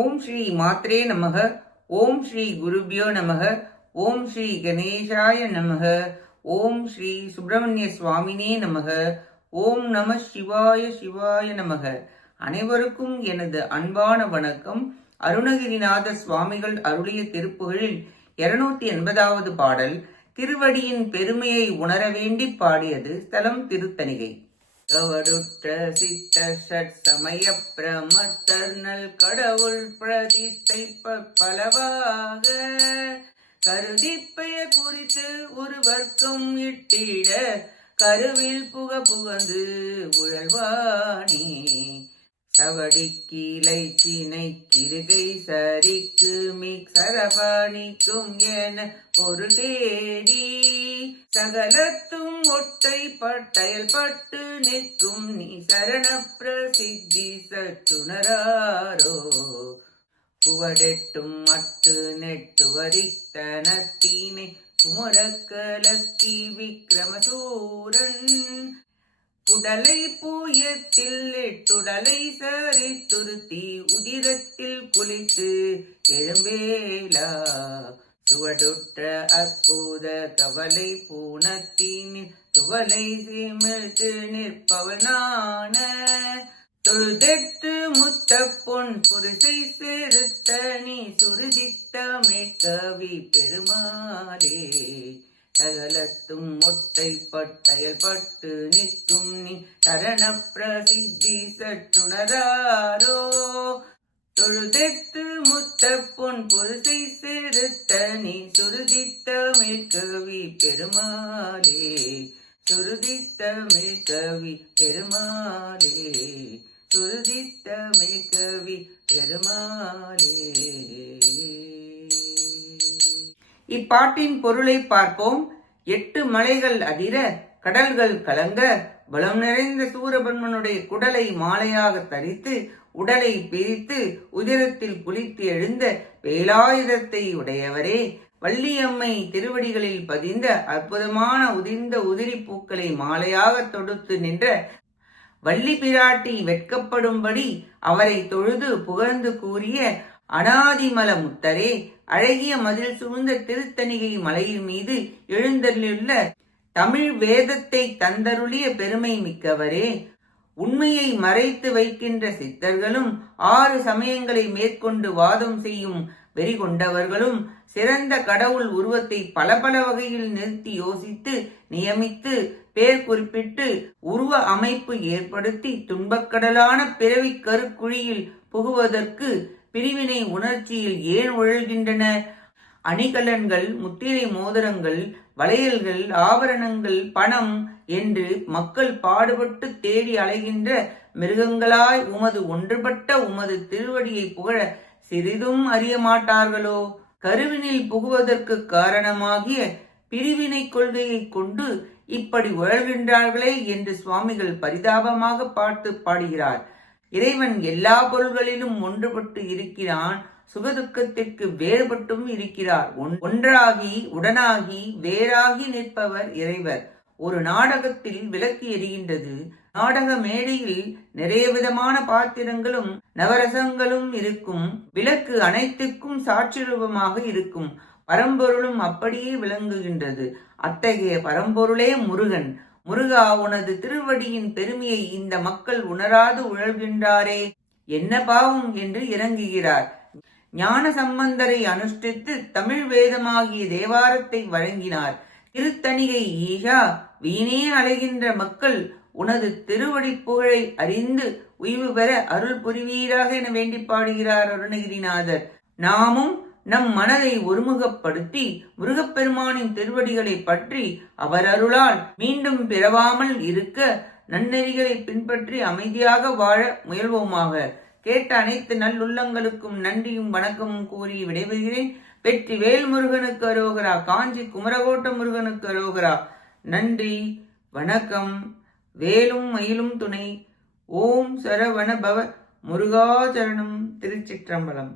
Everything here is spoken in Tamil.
ஓம் ஸ்ரீ மாத்ரே நமக ஓம் ஸ்ரீ குருபியோ நமக ஓம் ஸ்ரீ கணேசாய நமக ஓம் ஸ்ரீ சுப்பிரமணிய சுவாமினே நமக ஓம் நம சிவாய சிவாய நமக. அனைவருக்கும் எனது அன்பான வணக்கம். அருணகிரிநாத சுவாமிகள் அருளிய திருப்புகளில் இருநூத்தி எண்பதாவது பாடல் திருவடியின் பெருமையை உணர வேண்டி பாடியது ஸ்தலம் திருத்தணிகை. கவடுற்ற சித்த ஷட் சமய பிரமத்தர்னல் கடவுள் பிரதிஷ்டை ப- பலவாக கருதி பெயர் குறித்து ஒருவர்க்கும் இட்டிட கருவில் புக புகந்து உழல்வானே. சவடிக்கீலை சினை கிருகை சரிக்கு மிக் சரபாணிக்கும் என பொருள் தேடி சகலத்தும் ஒட்டை பட்டயல் பட்டு நிற்கும் நீ சரண பிரசித்தி சற்றுணராரோ. குவடெட்டும் மட்டு நெட்டு வரித்தனத்தீனை குமரக்கலக்கி விக்ரமசூரன் உடலை பூயத்தில் எட்டுடலை சரி துருத்தி உதிரத்தில் குளித்து எழும்பேலா. சுவடுற்ற அற்புத கவலை பூனத்தினில் துவலை சிமிழ்த்து நிற்பவள் நாண தொழுதெட்டு முத்த பொன் புரிசை செருத்த நீ சுருதித்த மேற்கவி பெருமாளே. சகலத்தும் மொட்டை பட்டயல் பட்டு நிற்கும் நீ சரண பிரசித்தி சற்றுணராரோ தொழுதெத்து முத்த பொன் பொருசை சிறுத்த நீ சுருதித்த மேற்கவி பெருமாளே. சுருதித்த மேற்கவி பெருமாளே. சுருதித்த மேற்கவி பெருமாளே. இப்பாட்டின் பொருளை பார்ப்போம். எட்டு மலைகள் அதிர கடல்கள் கலங்க பலம் நிறைந்த சூரபன்மனுடைய குடலை மாலையாக தரித்து உடலை பிரித்து உதிரத்தில் குளித்து எழுந்த வேலாயுதத்தை உடையவரே. வள்ளியம்மை திருவடிகளில் பதிந்த அற்புதமான உதிர்ந்த உதிரி பூக்களை மாலையாக தொடுத்து நின்ற வள்ளி பிராட்டி வெட்கப்படும்படி அவரை தொழுது புகழ்ந்து கூறிய அனாதிமல முத்தரே அழகிய மதில் சூழ்ந்த திருத்தணிகை மலையின் மீது எழுந்தருளியுள்ள தமிழ் வேதத்தை தந்தருளிய பெருமை மிக்கவரே. உண்மையை மறைத்து வைக்கின்ற சித்தர்களும் ஆறு சமயங்களை மேற்கொண்டு வாதம் செய்யும் வெறி கொண்டவர்களும் சிறந்த கடவுள் உருவத்தை பல பல வகையில் நிறுத்தி யோசித்து நியமித்து பேர் குறிப்பிட்டு உருவ அமைப்பு ஏற்படுத்தி துன்பக்கடலான பிறவி கருக்குழியில் புகுவதற்கு பிரிவினை உணர்ச்சியில் ஏன் உழல்கின்றன அணிகலன்கள் முத்திரை மோதிரங்கள் வளையல்கள் ஆபரணங்கள் பணம் என்று மக்கள் பாடுபட்டு தேடி அலைகின்ற மிருகங்களாய் உமது ஒன்றுபட்ட உமது திருவடியை புகழ சிறிதும் அறிய மாட்டார்களோ? கருவினில் புகுவதற்கு காரணமாகிய பிரிவினை கொள்கையை கொண்டு இப்படி உழல்கின்றார்களே என்று சுவாமிகள் பரிதாபமாக பார்த்து பாடுகிறார். இறைவன் எல்லா பொருள்களிலும் ஒன்றுபட்டு இருக்கிறான் சுகதுக்கத்திற்கு வேறுபட்டும் இருக்கிறார். ஒன்- ஒன்றாகி உடனாகி வேறாகி நிற்பவர் இறைவர். ஒரு நாடகத்தில் விளக்கு எரிகின்றது. நாடக மேடையில் நிறைய விதமான பாத்திரங்களும் நவரசங்களும் இருக்கும். விளக்கு அனைத்துக்கும் சாட்சி ரூபமாக இருக்கும். பரம்பொருளும் அப்படியே விளங்குகின்றது. அத்தகைய பரம்பொருளே முருகன். முருகா உனது திருவடியின் பெருமையை இந்த மக்கள் உணராது உழல்கின்றாரே. என்ன பாவம் என்று இறங்குகிறார். ஞான சம்பந்தரை அனுஷ்டித்து தமிழ் வேதமாகிய தேவாரத்தை வழங்கினார். திருத்தணிகை ஈஷா வீணே அலைகின்ற மக்கள் உனது திருவடி புகழை அறிந்து உய்வு பெற அருள் புரிவீராக என வேண்டி பாடுகிறார் அருணகிரிநாதர். நாமும் நம் மனதை ஒருமுகப்படுத்தி முருகப்பெருமானின் திருவடிகளை பற்றி அவர் அருளால் மீண்டும் பிறவாமல் இருக்க நன்னெறிகளை பின்பற்றி அமைதியாக வாழ முயல்வோமாக. கேட்ட அனைத்து நல்லுள்ளங்களுக்கும் நன்றியும் வணக்கமும் கூறி விடைபெறுகிறேன். வெற்றி வேல் முருகனுக்கு அரோகரா காஞ்சி குமரகோட்ட முருகனுக்கு அரோகரா. நன்றி வணக்கம். வேலும் மயிலும் துணை. ஓம் சரவண பவ முருகாச்சரணம் திருச்சிற்றம்பலம்.